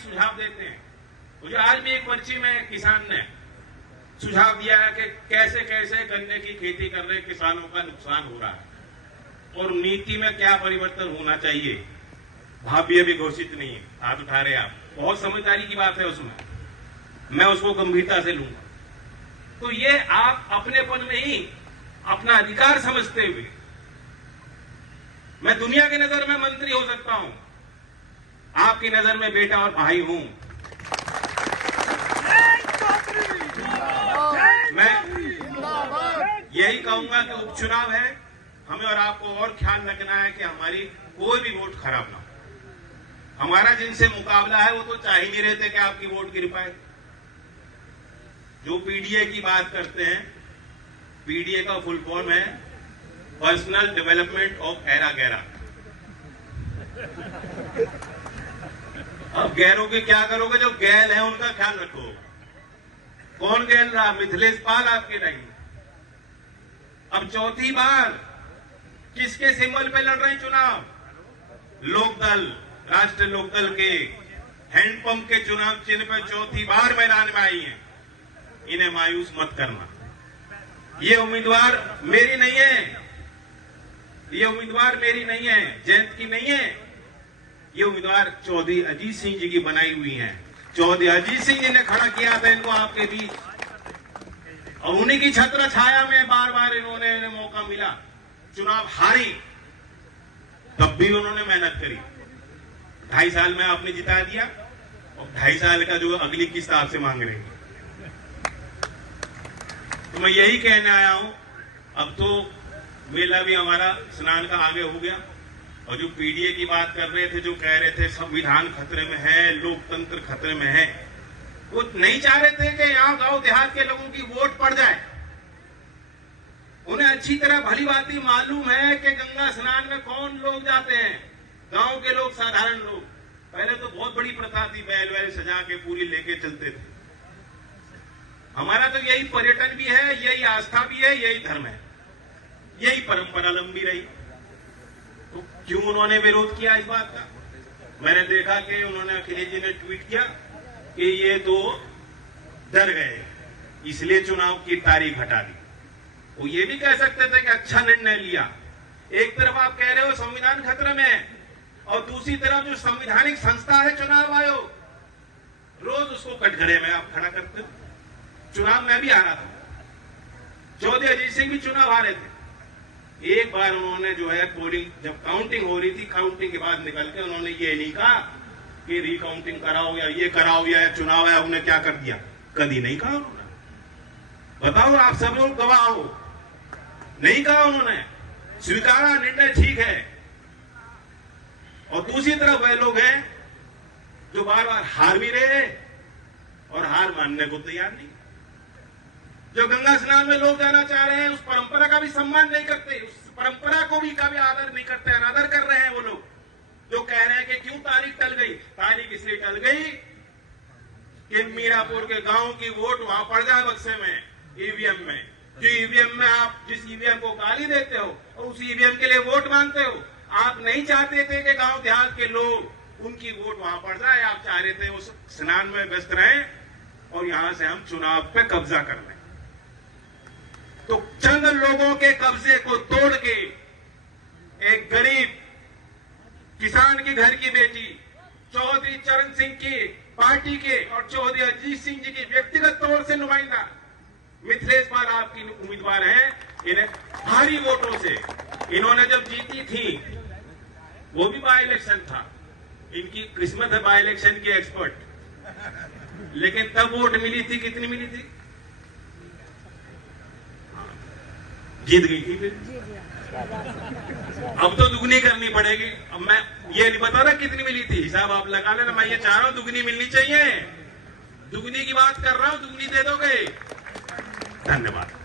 सुझाव देते हैं। मुझे आज भी एक पर्ची में किसान ने सुझाव दिया है कि कैसे कैसे गन्ने की खेती कर रहे किसानों का नुकसान हो रहा है और नीति में क्या परिवर्तन होना चाहिए। भाव्य भी घोषित नहीं है, हाथ उठा रहे आप, बहुत समझदारी की बात है उसमें, मैं उसको गंभीरता से लूंगा। तो ये आप अपनेपन नहीं, अपना अधिकार समझते हुए, मैं दुनिया की नजर में मंत्री हो सकता हूं, आपकी नजर में बेटा और भाई हूं। मैं यही कहूंगा कि उपचुनाव है, हमें और आपको और ख्याल रखना है कि हमारी कोई भी वोट खराब ना हो। हमारा जिनसे मुकाबला है वो तो चाह ही नहीं रहते कि आपकी वोट गिर पाए। जो पीडीए की बात करते हैं, पीडीए का फुल फॉर्म है पर्सनल डेवलपमेंट ऑफ एरा गैरा। अब गैरों के क्या करोगे? जो गैल है उनका ख्याल रखो। कौन गैल रहा? मिथिलेश पाल आपके टाइम। अब चौथी बार किसके सिंबल पे लड़ रहे हैं चुनाव? लोकदल, राष्ट्रीय लोकदल के हैंडपंप के चुनाव चिन्ह पे चौथी बार मैदान में आई है। इन्हें मायूस मत करना। ये उम्मीदवार मेरी नहीं है, ये उम्मीदवार मेरी नहीं है, जयंत की नहीं है। ये उम्मीदवार चौधरी अजीत सिंह जी की बनाई हुई है। चौधरी अजीत सिंह जी ने खड़ा किया था इनको आपके बीच, और उन्हीं की छत्र छाया में बार बार इन्होंने मौका मिला, चुनाव हारी, तब भी उन्होंने मेहनत करी। 2.5 साल में आपने जिता दिया और 2.5 साल का जो अगली किस्त आपसे मांग रहे हैं। तो मैं यही कहने आया हूं, अब तो मेला भी हमारा स्नान का आगे हो गया। और जो पीडीए की बात कर रहे थे, जो कह रहे थे संविधान खतरे में है, लोकतंत्र खतरे में है, वो नहीं चाह रहे थे कि यहां गांव देहात के लोगों की वोट पड़ जाए। उन्हें अच्छी तरह भली भांति मालूम है कि गंगा स्नान में कौन लोग जाते हैं, गांव के लोग, साधारण लोग। पहले तो बहुत बड़ी प्रथा थी, बैल वैल सजा के पूरी लेके चलते थे। हमारा तो यही पर्यटन भी है, यही आस्था भी है, यही धर्म है, यही परंपरा लंबी रही। तो क्यों उन्होंने विरोध किया इस बात का? मैंने देखा कि उन्होंने, अखिलेश जी ने ट्वीट किया कि ये तो डर गए इसलिए चुनाव की तारीख हटा दी। वो ये भी कह सकते थे कि अच्छा निर्णय लिया। एक तरफ आप कह रहे हो संविधान खतरे में है, और दूसरी तरफ जो संवैधानिक संस्था है चुनाव आयोग, रोज उसको कटघरे में आप खड़ा करते हो। चुनाव में भी हारा था, चौधरी अजीत सिंह भी चुनाव हारे थे। एक बार उन्होंने जो है पोलिंग, जब काउंटिंग हो रही थी, काउंटिंग के बाद निकल के उन्होंने ये नहीं कहा कि रिकाउंटिंग कराओ या ये कराओ या चुनाव है, उन्हें क्या कर दिया, कभी नहीं कहा उन्होंने। बताओ, आप सब लोग गवाह हो, नहीं कहा उन्होंने, स्वीकारा निर्णय ठीक है। और दूसरी तरफ वह लोग हैं जो बार बार हार भी रहे और हार मानने को तैयार नहीं। जो गंगा स्नान में लोग जाना चाह रहे हैं, उस परंपरा का भी सम्मान नहीं करते, उस परंपरा को भी कभी आदर नहीं करते, अनादर कर रहे हैं वो लोग जो कह रहे हैं कि क्यों तारीख टल गई। तारीख इसलिए टल गई कि मीरापुर के गांव की वोट वहां पड़ जाए बक्से में, ईवीएम में। जो ईवीएम में आप जिस ईवीएम को गाली देते हो और उस ईवीएम के लिए वोट मांगते हो, आप नहीं चाहते थे कि गांव देहात के लोग, उनकी वोट वहां पड़ जाए। आप चाह रहे थे उस स्नान में व्यस्त रहें और यहां से हम चुनाव पे कब्जा कर लें। तो चंद लोगों के कब्जे को तोड़ के एक गरीब किसान के घर की बेटी, चौधरी चरण सिंह की पार्टी के और चौधरी अजीत सिंह जी की व्यक्तिगत तौर से नुमाइंदा मिथिलेश पाल आपकी उम्मीदवार हैं। इन्हें भारी वोटों से इन्होंने जब जीती थी, वो भी बाय इलेक्शन था, इनकी किस्मत है बाय इलेक्शन की एक्सपर्ट, लेकिन तब वोट मिली थी, कितनी मिली थी? जीत गई थी फिर। अब तो दुगनी करनी पड़ेगी। अब मैं ये नहीं बता रहा कितनी मिली थी, हिसाब आप लगा लेना। मैं ये चाह रहा हूं दुगनी मिलनी चाहिए, दुगनी की बात कर रहा हूं, दुगनी दे दोगे। धन्यवाद।